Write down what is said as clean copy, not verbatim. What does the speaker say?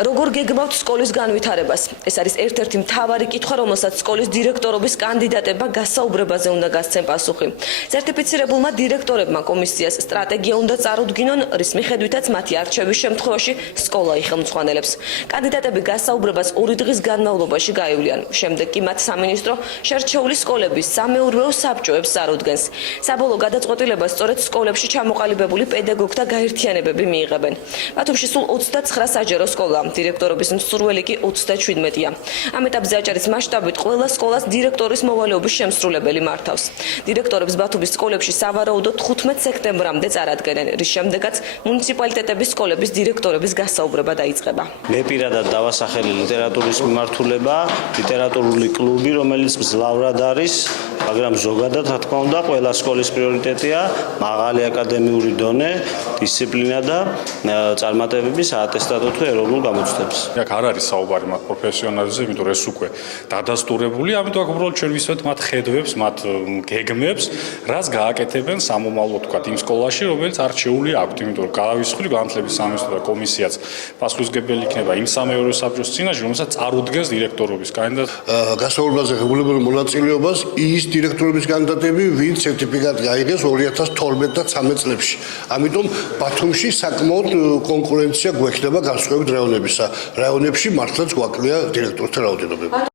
როგორ გეგმავთ სკოლის განვითარებას? ეს არის ერთ-ერთი მთავარი კითხვა, რომელსაც სკოლის დირექტორობის კანდიდატებმა გასაუბრებაზე უნდა გასცენ პასუხი. სერტიფიცირებულმა დირექტორებმა კომისიას სტრატეგია უნდა წარუდგინონ, რის მიხედვითაც მათი არჩევის შემთხვევაში სკოლა იხელმძღვანელებს. კანდიდატები გასაუბრებას 2 დღის განმავლობაში გაივლიან. შემდეგ კი მათ სამინისტრო შერჩეული სკოლების სამეურვეო საბჭოებს წარუდგენს. საბოლოო გადაწყვეტილებას სწორედ სკოლებში ჩამოყალიბებული პედაგოგთა გაერთიანებები მიიღებენ. ბათუმში სულ 29 საჯარო სკოლა, დირექტორობის მსურველი კი 37-ია. ამ ეტაპზე აჭარის მასშტაბით ყველა სკოლას დირექტორის მოვალეობის შემსრულებელი მართავს. დირექტორებს ბათუმის სკოლებში სავარაუდოდ 15 სექტემბრამდე წარადგენენ, რის შემდეგაც მუნიციპალიტეტების სკოლების დირექტორების გასაუბრება დაიწყება. მე პირადად დავასახელი ლიტერატურის მიმართულება, ლიტერატურული კლუბი, რომელიც მძლავრად არის, მაგრამ ზოგადად, რა თქმა უნდა, ყველა სკოლის პრიორიტეტია მაღალი აკადემიური დონე, დისციპლინა და წარმატებები საატესტატო თუ ეროვნულ გამოცდებს. აქ არ არის საუბარი მათ პროფესიონალიზმზე, იმიტომ რომ ეს უკვე დადასტურებული, ამიტომ აქ უბრალოდ ჩვენ ვისმენთ მათ ხედვებს, მათ გეგმებს, რაც გააკეთებენ სამომავლოდ თქვათ იმ სკოლაში, რომელიც არჩეული აქვთ, იმიტომ რომ გაავისხული განათლების სამინისტრო და კომისიაც პასუხისმგებელი იქნება იმ სამეურვეო საბჭოს წინაშე, რომელსაც წარუდგენს დირექტორობის კანდიდატს. გასაუბრებაზე ღებულობრივ მონაწილეობას ის დირექტორების კანდიდატები, ვინც სერტიფიკატი აიღეს 2012 და 13 წლებში. ამიტომ ბათუმში საკმაოდ კონკურენცია გვექნება განსხვავებით რაიონებისა. რაიონებში მართლაც გვაკლია დირექტორთა რაოდენობა.